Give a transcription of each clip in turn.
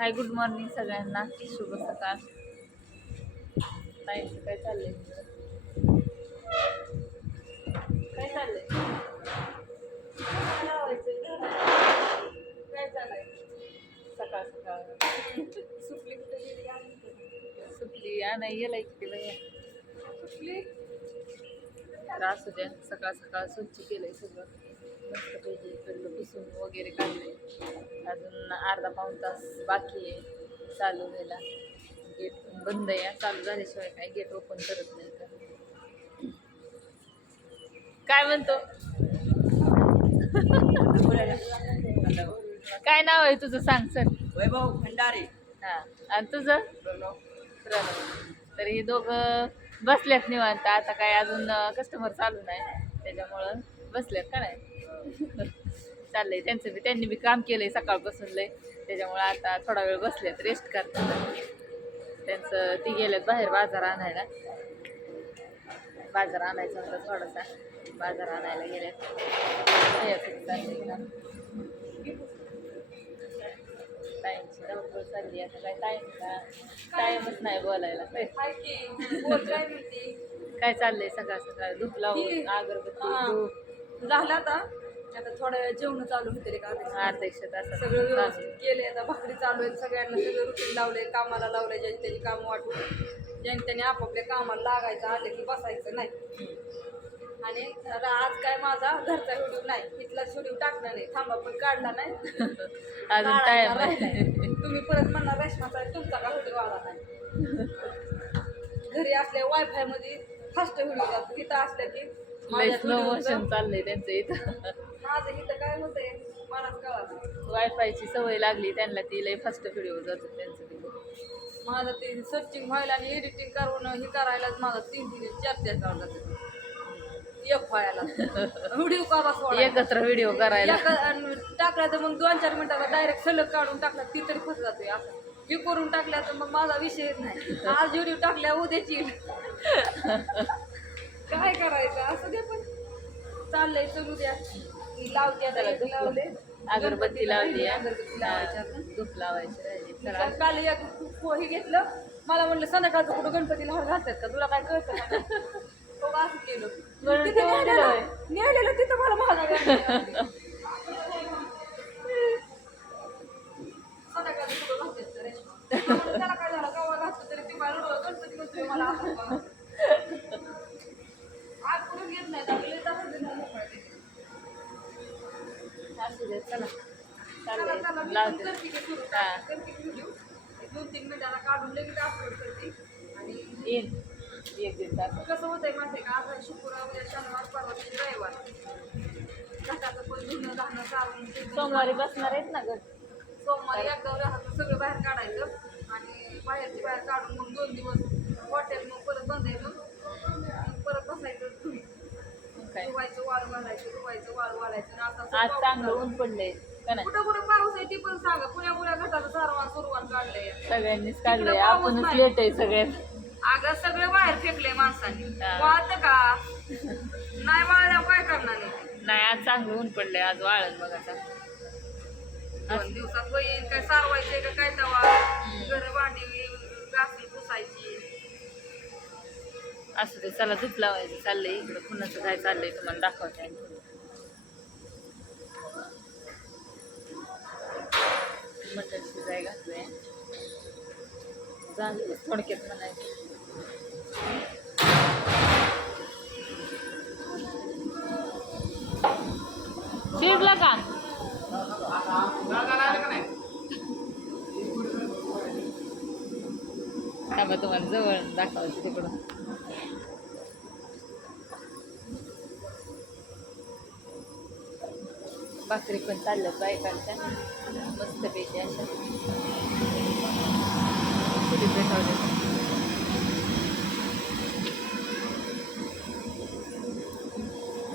हाय, good morning सगळ्यांना. शुभ सकाळ. ताईंचं काय चाललंय? काय चाललंय? काय चाललंय सकाळ सकाळ? सुपली कुठे गेली? सुपली नाही गेला इकडे बाई. सुपली असू द्या. सकाळ सकाळ स्वच्छ केलंय सगळं मस्तपैकी. इकडलं पुसून वगैरे काढलंय. अजून अर्धा पाऊण तास बाकी आहे चालू व्हायला. गेट बंद आहे. चालू झाल्याशिवाय काय गेट ओपन करत नाही का? काय म्हणतो? काय नाव आहे तुझं? सांग सर. वैभव भंडारे. हा, आणि तुझं? प्रणव. तर हे दोघं बसल्यात निवांत. आता काय अजून कस्टमर चालू नाही, त्याच्यामुळं बसल्यात का नाही. चाललंय त्यांचं बी. त्यांनी बी काम केलंय सकाळपासून लय, त्याच्यामुळं आता थोडा वेळ बसल्यात, रेस्ट करतात. त्यांचं ती गेल्यात बाहेर बाजार आणायला. बाजार आणायचा होता थोडासा, बाजार आणायला गेल्यात. टाईमची धावपळ चालली. आता काय टाईमला टाईमच नाही बोलायला. काय चाललंय सकाळ सकाळ? धूप लावून अगरबत्ती धूप झालं आता थोड्या वेळ जेवण चालू होते रे का अध्यक्ष तासात सगळं व्यवस्थित केले. आता भाकरी चालू आहेत. सगळ्यांना सगळं रुटीन लावले, कामाला लावले. ज्यांनी त्यांची कामं वाटून ज्यांनी त्यांनी आपापल्या कामाला लागायचं, आले की बसायचं नाही. आणि आता आज काय माझा घरचा व्हिडिओ नाही, इथला व्हिडिओ टाकला नाही. थांबा पण काढला नाही. अजून टाइम तुम्ही परत म्हणणार रेशमाचा तुमचा का व्हिडिओ आला नाही. घरी असल्या वायफाय मध्ये फास्ट व्हिडिओ जातो. इथं असल्या की स्लो मोशन चाललंय त्यांचं इथं. माझं इथं काय होतंय मलाच कळालं. वायफायची सवय लागली त्यांना, ती लय फास्ट व्हिडिओ जातो त्यांचं तिथं. माझं ते सर्चिंग व्हायला आणि एडिटिंग करून हे करायलाच माझं 3-4 तास जातात. एक व्हायला व्हिडिओ का बस एकत्र व्हिडिओ करायला टाकला तर मग 2-4 मिनिटाला डायरेक्ट सलग काढून टाकला ती तरी फस जातोय. असं हे करून टाकल्या तर मग माझा विषयच नाही. आज व्हिडिओ टाकल्या उद्याची काय करायचं असं दे. पण चाललंय चलू द्या. लावते त्याला लावले, अगरबत्ती लावली, अगरबत्ती लावायची, धूप लावायची राहिली. काल एक हे घेतलं. मला म्हणलं संध्याकाळचं कुठं गणपतीला घालतात का, तुला काय कळतं? तो असं केलं तिथे नेलेलं तिथं मला महाग संध्याकाळचं कुठं घालतात. त्याला काय झालं गावा घातलं तरी ती मला गणपती म्हणतोय मला आज कुठं घेत नाही. आपल्याला असू दे, चला चाललंय. लावते. 2-3 मिनिटाला काढून लगेच अपलोड करते. आणि येईल 1-1.5 तास. कसं होतंय माहिती का, आज शुक्रवार, उद्या शनिवार, परवा रविवार. घटाचं पण धुणं धाणं काढून सोमवारी बसणार आहेत ना गट. सोमवारी एकदा राहतं सगळं बाहेर काढायचं आणि बाहेरची बाहेर काढून मग 2 दिवस हॉटेल मग परत बंदायचं. मग परत बसायचं धुवायचं, वाळू घालायचं, धुवायचं, वाळू घालायचं. आज चांगलं ऊन पडलंय का नाही? कुठं कुठं पाऊस आहे ती पण सांगा. पुण्या घटाचं सुरुवात काढलंय. सगळ्यांनीच काढलंय, आपणच लेट आहे सगळ्यात. अगं सगळं बाहेर फेकलंय माणसांनी. वाळत का नाही? वाळल्या काय करणार नाही. आज चांगलं ऊन पडलंय. आज वाळण बघा. 2 दिवसात होईल. काय सारवायचंय का काय तवा घर भांडी घासून पुसायची. असू दे, चला धूप लावायचं चाललंय. इकडं कुणाचं काय चाललंय तुम्हाला दाखवते. मटण शिजाय घातलंय. झालं थोडक्यात म्हणायचं. शिजला का? थांबा, तुम्हाला जवळ दाखवायचं तिकडून. भाकरी पण चालल्यात बायकांच्या मस्तपैकी अशा चुलीत पेटवल्या.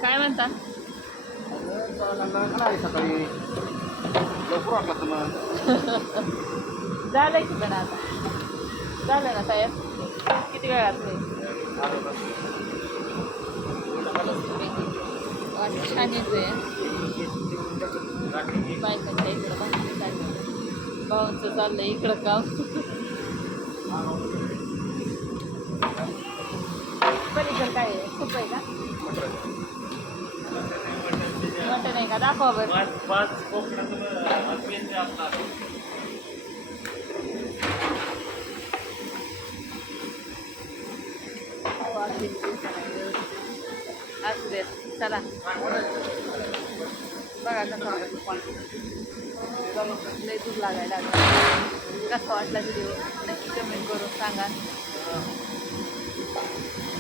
काय म्हणता? सकाळी लवकर वाटला तुम्हाला. झालंय की पण आता झालं ना साहेब. किती वेळात होईल? छान येतोय बायकांच्या इकडं भाकरी चालली. भाऊंचं चाललंय इकडं काम. पलीकडं काय आहे? सूप आहे का? मटण आहे का? दाखवा बरं. असू दे चला बघा कसं लय दूर लागायला लागला. कसा वाटला व्हिडिओ नक्की कमेंट करून सांगा.